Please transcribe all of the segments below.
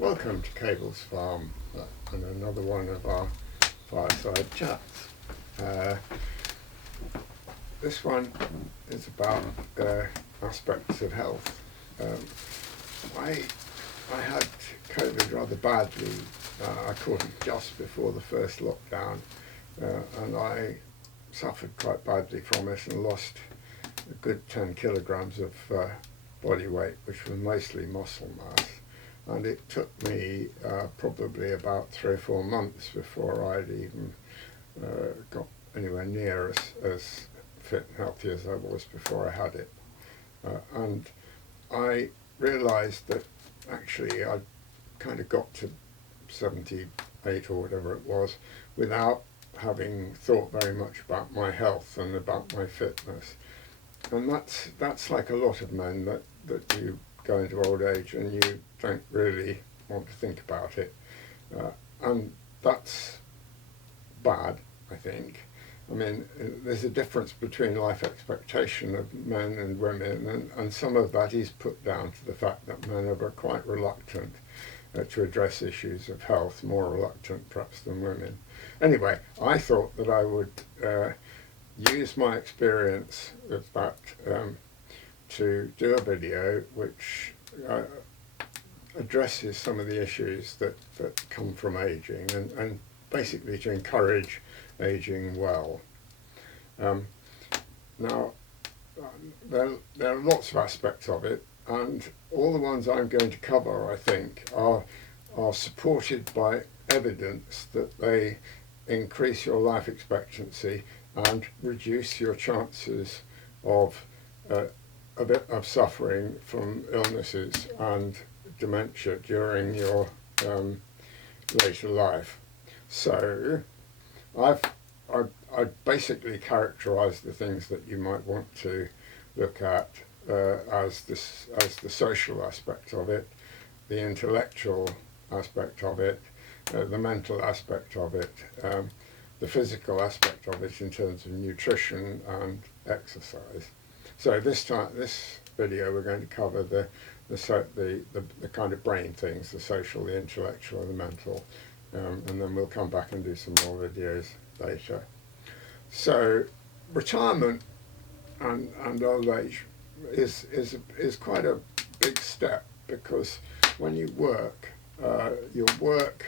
Welcome to Cablesfarm and another one of our fireside chats. This one is about aspects of health. I had COVID rather badly. I caught it just before the first lockdown, and I suffered quite badly from it and lost a good 10 kilograms of body weight, which was mostly muscle mass. And it took me probably about 3 or 4 months before I'd even got anywhere near as fit and healthy as I was before I had it. And I realised that actually I kind of got to 78 or whatever it was without having thought very much about my health and about my fitness. And that's like a lot of men that you go into old age and you don't really want to think about it. And that's bad, I think. I mean, there's a difference between life expectation of men and women, and some of that is put down to the fact that men are quite reluctant to address issues of health, more reluctant perhaps than women. Anyway, I thought that I would use my experience with that to do a video which addresses some of the issues that come from aging and basically to encourage aging well. Now, there are lots of aspects of it, and all the ones I'm going to cover, I think, are supported by evidence that they increase your life expectancy and reduce your chances of a bit of suffering from illnesses and dementia during your later life. So I've basically characterised the things that you might want to look at as the social aspect of it, the intellectual aspect of it, the mental aspect of it, the physical aspect of it in terms of nutrition and exercise. So this video we're going to cover the kind of brain things, the social, the intellectual, and the mental, and then we'll come back and do some more videos later. So retirement and old age is quite a big step, because when you work, your work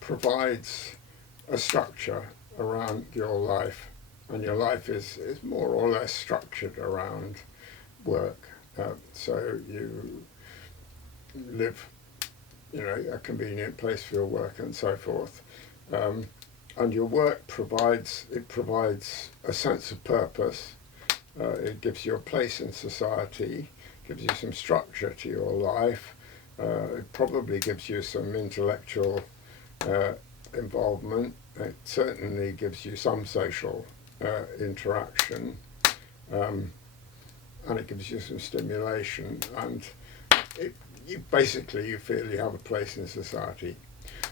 provides a structure around your life, and your life is more or less structured around work. So you live, a convenient place for your work and so forth. And your work provides a sense of purpose. It gives you a place in society, gives you some structure to your life. It probably gives you some intellectual involvement. It certainly gives you some social interaction, and it gives you some stimulation, and you feel you have a place in society.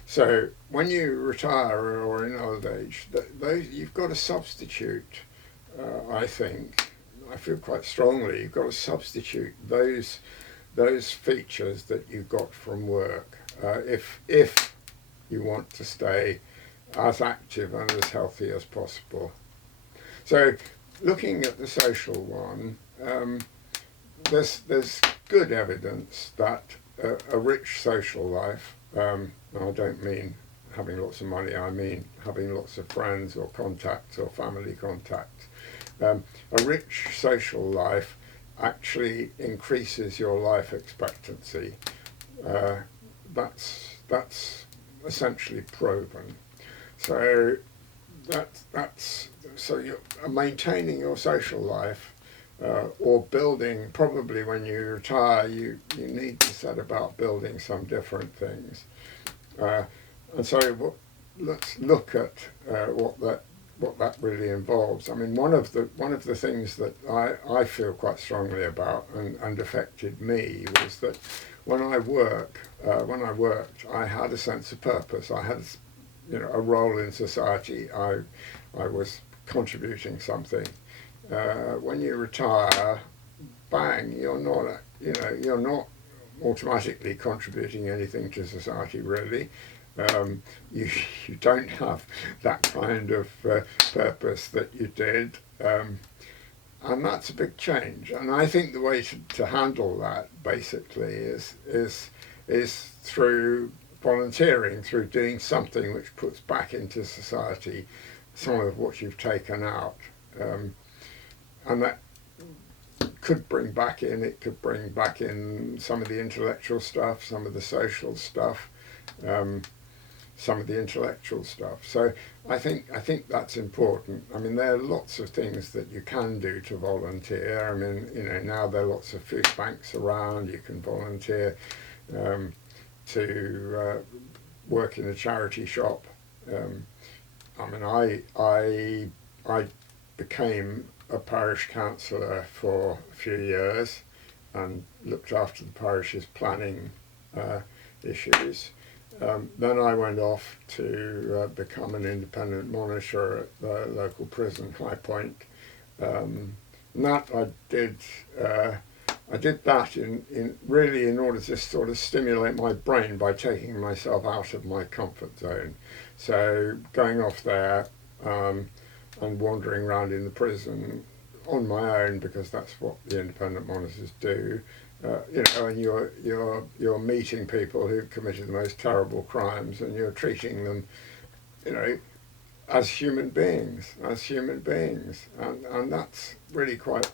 So when you retire or in old age, those you've got to substitute. I feel quite strongly you've got to substitute those features that you got from work if you want to stay as active and as healthy as possible. So looking at the social one, there's good evidence that a rich social life, I don't mean having lots of money, I mean having lots of friends or contacts or family contacts. A rich social life actually increases your life expectancy. That's essentially proven. So so you're maintaining your social life or building. Probably when you retire, you need to set about building some different things. And so let's look at what that really involves. I mean, one of the things that I feel quite strongly about and affected me was that when I worked, I had a sense of purpose. I had a role in society. I was contributing something. When you retire, bang, you're not automatically contributing anything to society, really. Um, you, you don't have that kind of purpose that you did. And that's a big change. And I think the way to handle that basically is through volunteering, through doing something which puts back into society some of what you've taken out. And that could bring back in, it could bring back in some of the intellectual stuff, some of the social stuff, some of the intellectual stuff. So I think that's important. I mean, there are lots of things that you can do to volunteer. I mean, now there are lots of food banks around. You can volunteer to work in a charity shop. I mean, I became a parish councillor for a few years and looked after the parish's planning issues. Then I went off to become an independent monitor at the local prison, High Point. And that I did that in order to sort of stimulate my brain by taking myself out of my comfort zone. So going off there and wandering around in the prison on my own, because that's what the independent monitors do. And you're meeting people who've committed the most terrible crimes, and you're treating them, as human beings, and that's really quite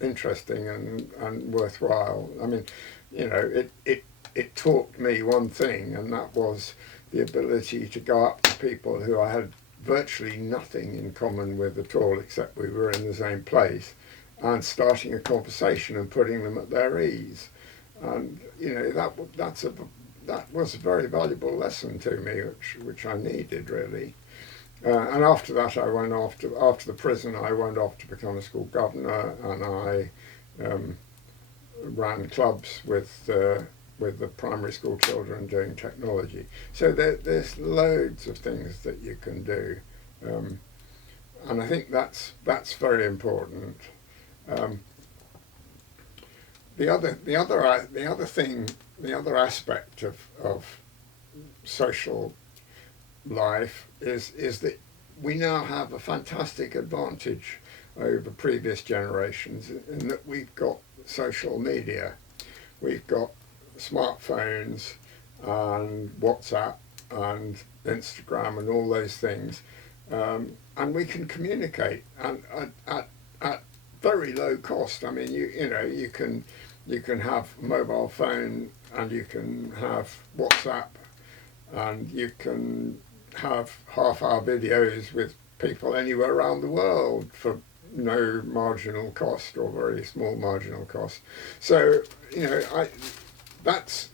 interesting and worthwhile. I mean, it taught me one thing, and that was the ability to go up to people who I had virtually nothing in common with at all, except we were in the same place, and starting a conversation and putting them at their ease. And that was a very valuable lesson to me, which I needed, really. And after that, after the prison, I went off to become a school governor, and I ran clubs with the primary school children doing technology. So there's loads of things that you can do, and I think that's very important. The other aspect of social life is that we now have a fantastic advantage over previous generations in that we've got social media, we've got smartphones and WhatsApp and Instagram and all those things, and we can communicate and at very low cost. I mean, you can have a mobile phone, and you can have WhatsApp, and you can have half-hour videos with people anywhere around the world for no marginal cost or very small marginal cost. So that's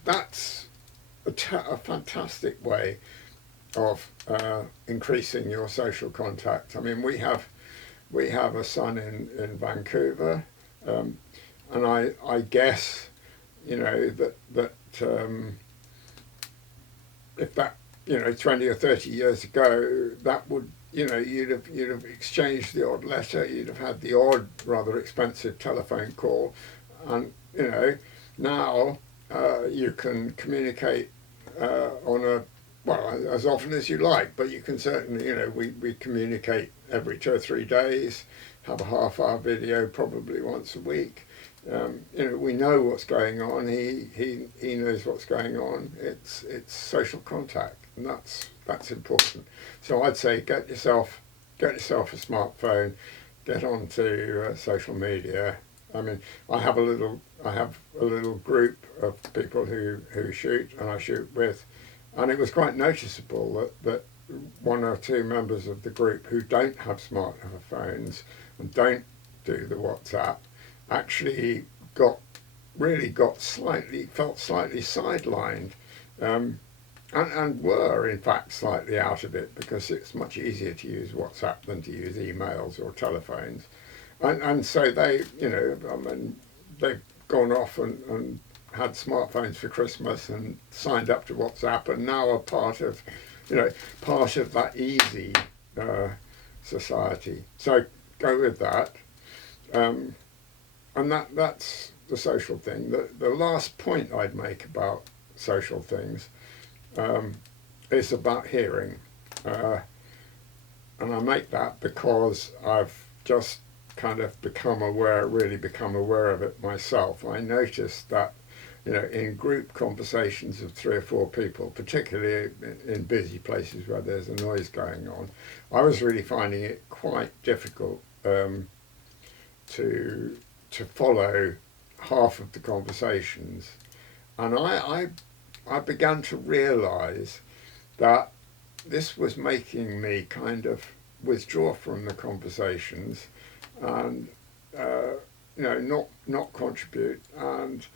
a fantastic way of increasing your social contact. I mean, we have a son in Vancouver, and I guess that if that 20 or 30 years ago, that would you'd have exchanged the odd letter, you'd have had the odd rather expensive telephone call, and now you can communicate as often as you like, but you can certainly we communicate every 2 or 3 days, have a half-hour video probably once a week. We know what's going on. He knows what's going on. It's social contact, and that's important. So I'd say get yourself a smartphone, get onto social media. I mean, I have a little group of people who shoot, and I shoot with, and it was quite noticeable that 1 or 2 members of the group who don't have smartphones and don't do the WhatsApp actually felt slightly sidelined, and were in fact slightly out of it, because it's much easier to use WhatsApp than to use emails or telephones, and so they they've gone off and had smartphones for Christmas and signed up to WhatsApp, and now are part of that easy society. So go with that, and the social thing. The last point I'd make about social things is about hearing. And I make that because I've just kind of really become aware of it myself. I noticed that, in group conversations of 3 or 4 people, particularly in busy places where there's a noise going on, I was really finding it quite difficult to follow half of the conversations, and I began to realise that this was making me kind of withdraw from the conversations and not contribute, and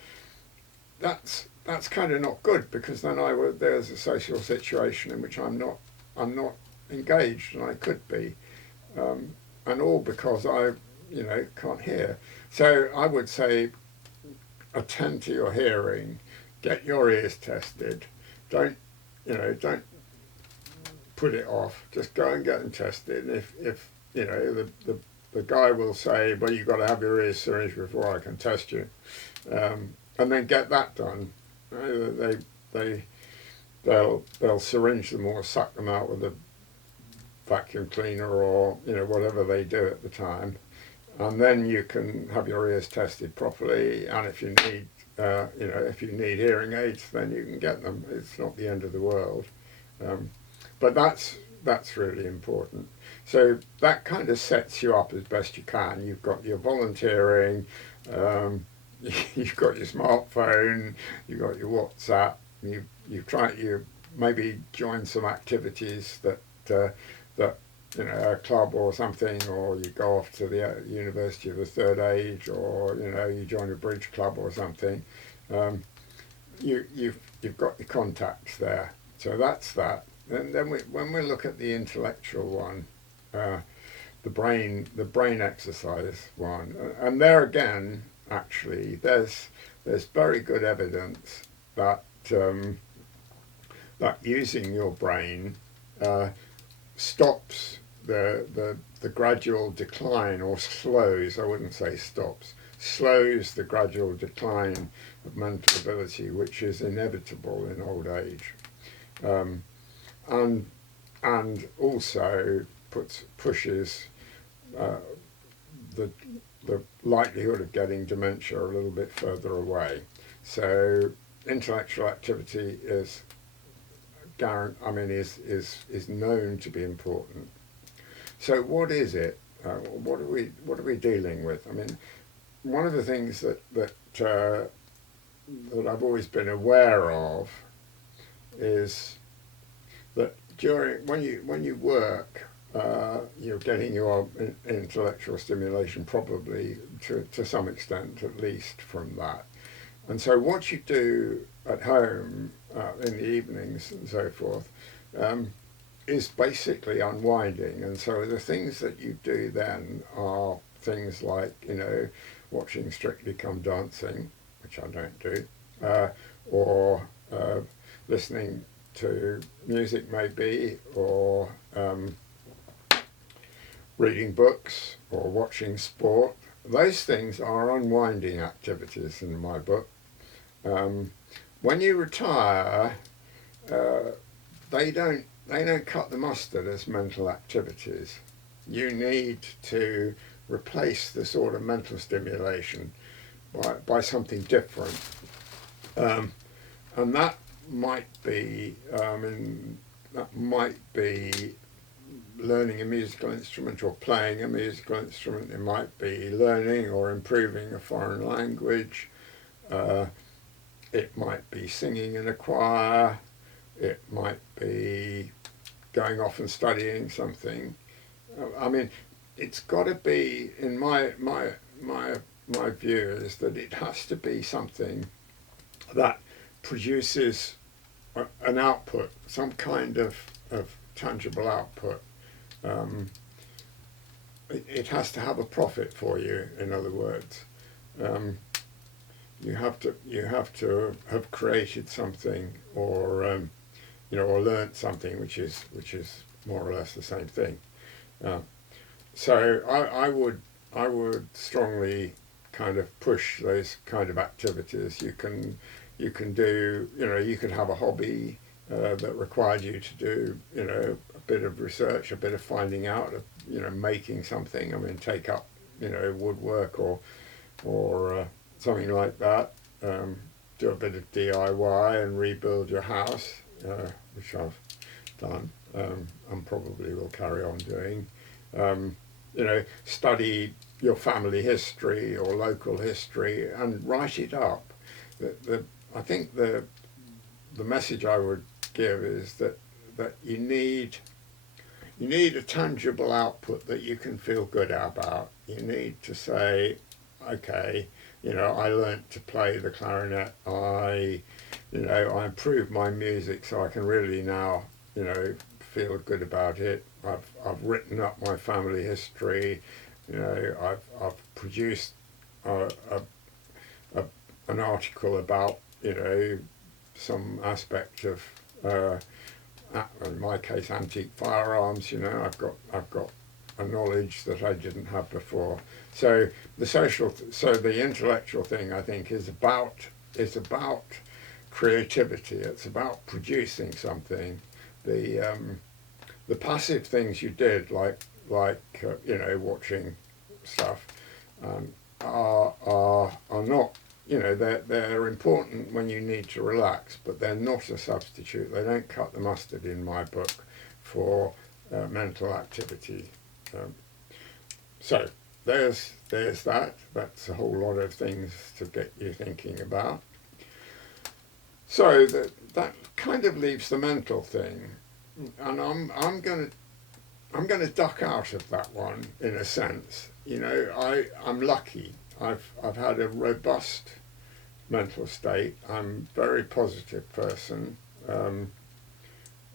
that's kind of not good, because then there's a social situation in which I'm not engaged, and I could be, and all because I can't hear. So I would say, attend to your hearing, get your ears tested, don't put it off, just go and get them tested. And if the guy will say, well, you've got to have your ears syringed before I can test you, and then get that done. They'll syringe them or suck them out with a vacuum cleaner or whatever they do at the time, and then you can have your ears tested properly. And if you need hearing aids, then you can get them. It's not the end of the world, but that's really important. So that kind of sets you up as best you can. You've got your volunteering, you've got your smartphone, you've got your WhatsApp. You maybe join some activities that a club or something, or you go off to the University of the Third Age, or you join a bridge club or something. You've got your contacts there. So that's that. And then when we look at the intellectual one, the brain exercise one, and there again, actually, there's very good evidence that that using your brain stops the gradual decline, or slows, I wouldn't say stops, slows the gradual decline of mental ability, which is inevitable in old age, and also pushes the likelihood of getting dementia a little bit further away. So intellectual activity is known to be important. So what is it? What are we dealing with? I mean, one of the things that I've always been aware of is that when you work, you're getting your intellectual stimulation probably to some extent, at least, from that. And so what you do at home in the evenings and so forth is basically unwinding. And so the things that you do then are things like, watching Strictly Come Dancing, which I don't do, or listening to music maybe, or reading books, or watching sport. Those things are unwinding activities in my book. When you retire, they don't cut the mustard as mental activities. You need to replace the sort of mental stimulation by something different, and that might be learning a musical instrument or playing a musical instrument. It might be learning or improving a foreign language. It might be singing in a choir. It might be going off and studying something. It's got to be, in my view, is that it has to be something that produces an output, some kind of tangible output. It has to have a profit for you, in other words. You have to have created something, or or learnt something, which is more or less the same thing. So I would strongly kind of push those kind of activities. You can do, you could have a hobby that required you to do, a bit of research, a bit of finding out, making something. I mean, take up, woodwork or something like that. Do a bit of DIY and rebuild your house, which I've done, and probably will carry on doing. Study your family history or local history and write it up. I think the message I would give is that you need a tangible output that you can feel good about. You need to say, okay, I learnt to play the clarinet. I improved my music, so I can really now, feel good about it. I've written up my family history. I've produced an article about, some aspect of, in my case, antique firearms. I've got a knowledge that I didn't have before. So the intellectual thing, I think, is about creativity. It's about producing something. The passive things you did, like watching stuff, are not. They're important when you need to relax, but they're not a substitute. They don't cut the mustard in my book for mental activity. So there's that. That's a whole lot of things to get you thinking about. So that kind of leaves the mental thing, and I'm going to duck out of that one in a sense. I'm lucky. I've had a robust mental state. I'm a very positive person.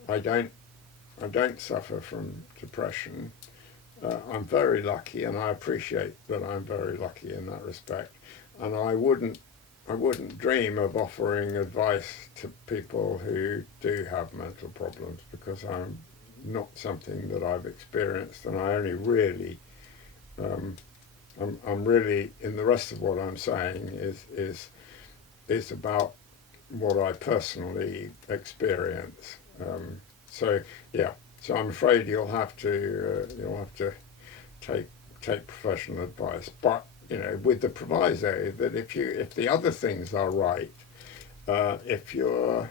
I don't suffer from depression. I'm very lucky, and I appreciate that I'm very lucky in that respect. And I wouldn't dream of offering advice to people who do have mental problems, because I'm not something that I've experienced, and I only really I'm really, in the rest of what I'm saying is about what I personally experience. So I'm afraid you'll have to take professional advice, but with the proviso that if the other things are right, if you're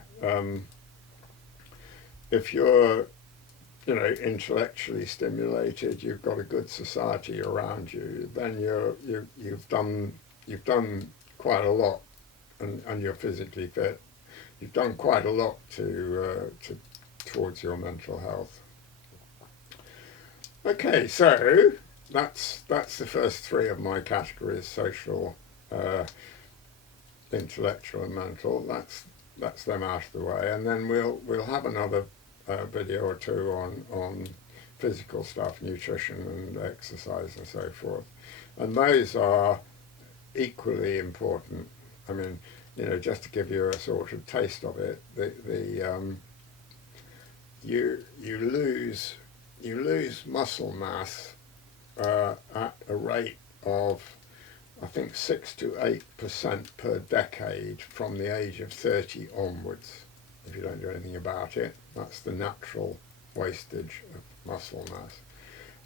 intellectually stimulated, you've got a good society around you, then you've done quite a lot, and you're physically fit. You've done quite a lot towards your mental health. Okay, so that's the first three of my categories: social, intellectual, and mental. That's them out of the way, and then we'll have another video or two on physical stuff, nutrition and exercise and so forth, and those are equally important. I mean, just to give you a sort of taste of it, you lose muscle mass at a rate of, I think, 6 to 8% per decade from the age of 30 onwards, if you don't do anything about it. That's the natural wastage of muscle mass,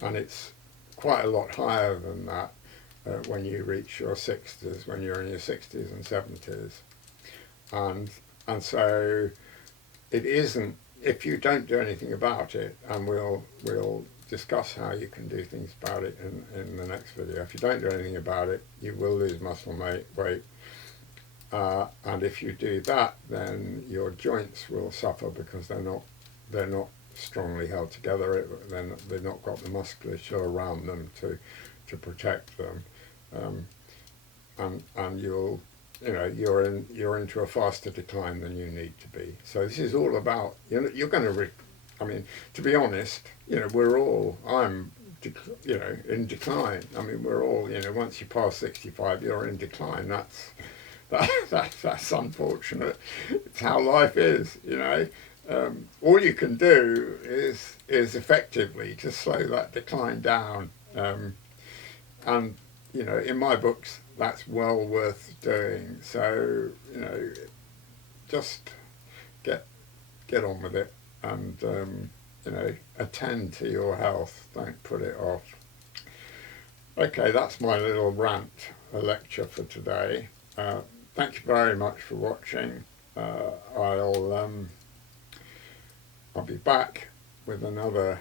and it's quite a lot higher than that when you reach your 60s, when you're in your 60s and 70s, and so it isn't, if you don't do anything about it, and we'll discuss how you can do things about it in the next video. If you don't do anything about it, you will lose muscle weight, and if you do that, then your joints will suffer, because they're not strongly held together. They've not got the musculature around them to protect them, and you're into a faster decline than you need to be. So this is all about, you're going to I mean, to be honest, I'm in decline. I mean, we're all, once you pass 65, you're in decline. That's unfortunate. It's how life is, all you can do is effectively to slow that decline down. And in my books, that's well worth doing. So, you know, just get on with it, and you know, attend to your health. Don't put it off. Okay, that's my little rant, a lecture for today. Thank you very much for watching. I'll be back with another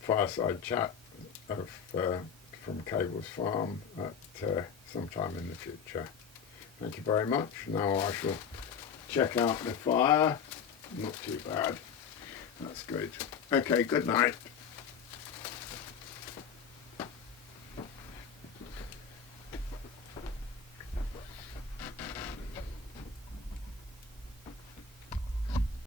fireside chat from Cablesfarm at sometime in the future. Thank you very much. Now I shall check out the fire. Not too bad. That's good. Okay, good night.